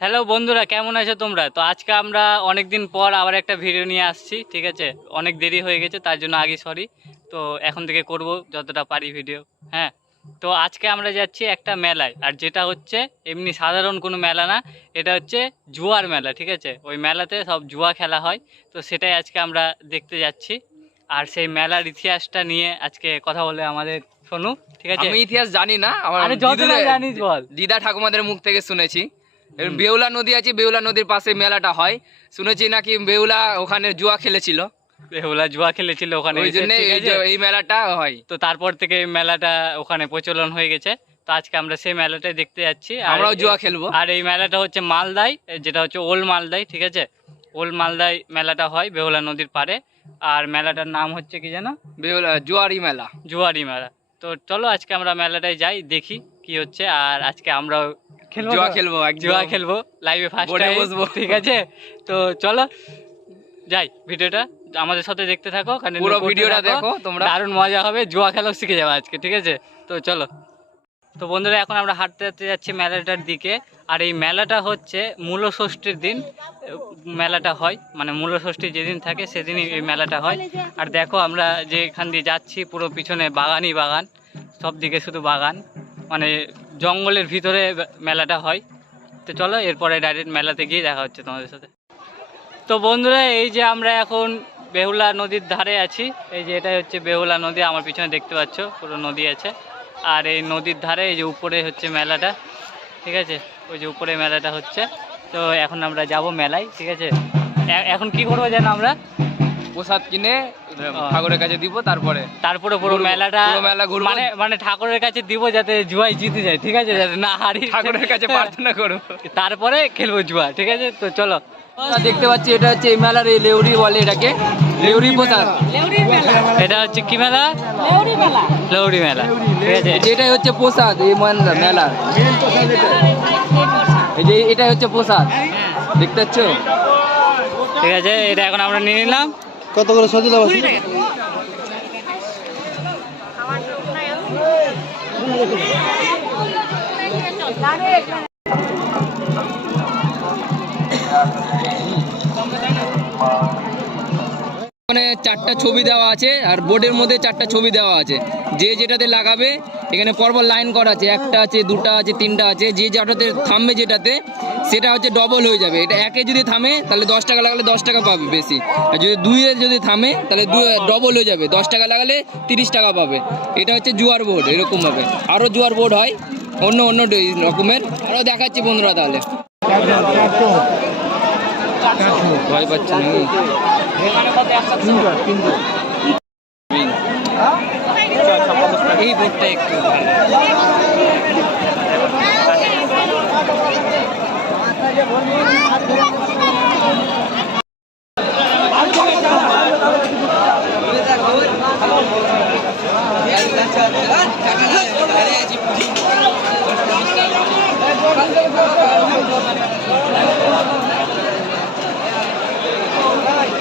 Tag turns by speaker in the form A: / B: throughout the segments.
A: Hello বন্ধুরা কেমন আছো তোমরা? তো আজকে আমরা অনেক দিন পর আবার একটা ভিডিও নিয়ে আসছি ঠিক আছে? অনেক দেরি হয়ে গেছে তার জন্য আগে সরি তো এখন থেকে করব যতটা পারি ভিডিও হ্যাঁ? তো আজকে আমরা যাচ্ছি একটা মেলায় আর যেটা হচ্ছে এমনি সাধারণ কোনো মেলা না এটা হচ্ছে জুয়ার মেলা ঠিক আছে? ওই মেলাতে সব জুয়া খেলা হয় তো সেটাই আজকে আমরা দেখতে যাচ্ছি। আর সেই মেলার ইতিহাসটা নিয়ে আজকে কথা বলে আমাদের শোনু ঠিক আছে?
B: আমি ইতিহাস জানি না আমার
A: জানিস বল।
B: দিদা ঠাকুমাদের মুখ থেকে শুনেছি। বেউলা নদী আছে বেউলা নদীর পাশে মেলাটা হয়। শুনেছি নাকি বেউলা ওখানে জুয়া খেলেছিল?
A: বেহুলা জুয়া খেলেছিল ওখানে
B: ওই জন্য এই যে এই মেলাটা হয়।
A: তো তারপর থেকে এই মেলাটা ওখানে প্রচলন হয়ে গেছে। তো আজকে আমরা সেই মেলাটাই দেখতে যাচ্ছি।
B: আমরাও জুয়া খেলব।
A: আর এই মেলাটা হচ্ছে মালদায় যেটা হচ্ছে ওল্ড মালদাই ঠিক আছে? ওল্ড মালদায় মেলাটা হয় বেহুলা নদীর পাড়ে। আর মেলাটার নাম হচ্ছে কি যেন?
B: বেহুলা জুয়ারি মেলা।
A: জুয়ারি মেলা। তো চলো আজকে আমরা মেলাটায় যাই দেখি কি হচ্ছে। আর আজকে আমরাও খেলব
B: জুয়া খেলব
A: জুয়া খেলব। লাইভে ফার্স্ট
B: বসবো।
A: ঠিক আছে? তো চলো যাই ভিডিওটা আমাদের সাথে দেখতে থাকো
B: পুরো ভিডিওটা দেখো তোমরা।
A: দারুণ মজা হবে জুয়া খেলাও শিখে যাব আজকে ঠিক আছে? তো চলো। তো বন্ধুরা এখন আমরা হাঁটতে হাঁটতে যাচ্ছি মেলাটার দিকে আর এই মেলাটা হচ্ছে মূল ষষ্ঠীর দিন মেলাটা হয় মানে মূল ষষ্ঠী যেদিন থাকে সেদিনই এই মেলাটা হয়। আর দেখো আমরা যে এখান দিয়ে যাচ্ছি পুরো পিছনে বাগানই বাগান সব দিকে শুধু বাগান মানে জঙ্গলের ভিতরে মেলাটা হয়। তো চলো, এরপরে ডাইরেক্ট মেলাতে গিয়ে দেখা হচ্ছে তোমাদের সাথে। তো বন্ধুরা, এই যে আমরা এখন বেহুলা নদীর ধারে আছি। এই যে এটাই হচ্ছে বেহুলা নদী, আমার পিছনে দেখতে পাচ্ছ, পুরো নদী আছে। আর এই নদীর ধারে, এই যে উপরে হচ্ছে মেলাটা, ঠিক আছে? ওই যে উপরে মেলাটা হচ্ছে। তো এখন আমরা যাব মেলায়, ঠিক আছে? এখন কি করব যেন আমরা?
B: প্রসাদ কিনে ঠাকুরের কাছে দিব তারপরে
A: তারপরে পুরো মেলাটা
B: পুরো মেলা ঘুরবো।
A: মানে মানে ঠাকুরের কাছে দিব যাতে জুয়াই জিতে যায় ঠিক আছে? যাতে না হারি
B: ঠাকুরের কাছে প্রার্থনা করব
A: তারপরে খেলব জুয়া ঠিক আছে? তো চলো।
B: দেখতে পাচ্ছি এটা হচ্ছে এই মেলার এই লেউরি বলে এটাকে লেউরি প্রসাদ।
A: এটা হচ্ছে কি মেলা? লৌড়ি মেলা। ঠিক আছে?
B: যেটাই হচ্ছে প্রসাদ এই মেলা- মেলার এই যে এটাই হচ্ছে প্রসাদ দেখতে পাচ্ছ?
A: ঠিক আছে এটা এখন আমরা নিয়ে নিলাম।
C: কত করে সজিলা বাসি
B: মানে চারটা ছবি দেওয়া আছে আর বোর্ডের মধ্যে চারটা ছবি দেওয়া আছে। যে যেটাতে লাগাবে এখানে পরপর লাইন করা আছে। একটা আছে দুটা আছে তিনটা আছে। যে যেটাতে থামবে যেটাতে সেটা হচ্ছে ডবল হয়ে যাবে। এটা একে যদি থামে, তাহলে দশ টাকা লাগালে দশ টাকা পাবে বেশি। আর যদি দুইয়ে যদি থামে, তাহলে ডবল হয়ে যাবে। দশ টাকা লাগালে তিরিশ টাকা পাবে। এটা হচ্ছে জুয়ার বোর্ড এরকম ভাবে আরও জুয়ার বোর্ড হয়, অন্য অন্য রকমের। আরও দেখাচ্ছি বন্ধুরা তাহলে। ভয়
A: এই বোর্ডটা একটু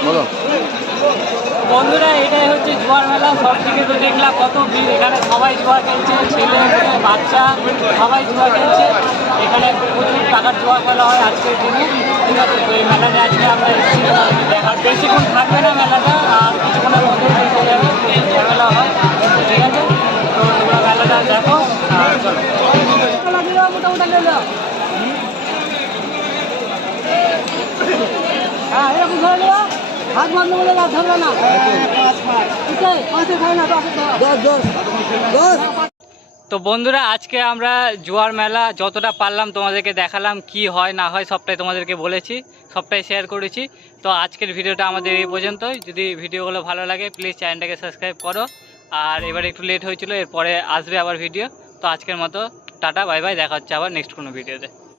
C: বলো।
A: জুয়ার মেলা সব থেকে তো দেখলাম কত ভিড়। এখানে সবাই জুয়া খেলছে, ছেলে মেয়ে, বাচ্চা, সবাই জুয়া খেলছে। এখানে প্রচুর টাকার জুয়া খেলা হয় আজকের দিনে। ঠিক আছে, তো এই মেলাটা আজকে আমরা এসেছি। দেখার বেশিক্ষণ থাকবে না মেলাটা, আর কিছুক্ষণের শেষ হয়ে যাবে। ঝামেলা হয়, ঠিক আছে? তো তোমরা মেলাটা দেখো, আর চলো।
D: হ্যাঁ এরকম ধরে নেওয়া হাত বলে না। না পাঁচে খাই না
C: দশ দশ দশ।
A: তো বন্ধুরা আজকে আমরা জুয়ার মেলা যতটা পারলাম তোমাদেরকে দেখালাম কি হয় না হয় সবটাই তোমাদেরকে বলেছি সবটাই শেয়ার করেছি। তো আজকের ভিডিওটা আমাদের এই পর্যন্তই। যদি ভিডিওগুলো ভালো লাগে প্লিজ চ্যানেলটাকে সাবস্ক্রাইব করো। আর এবার একটু লেট হয়েছিল এরপরে আসবে আবার ভিডিও তো আজকের মতো টাটা বাই বাই দেখা হচ্ছে আবার নেক্সট কোনো ভিডিওতে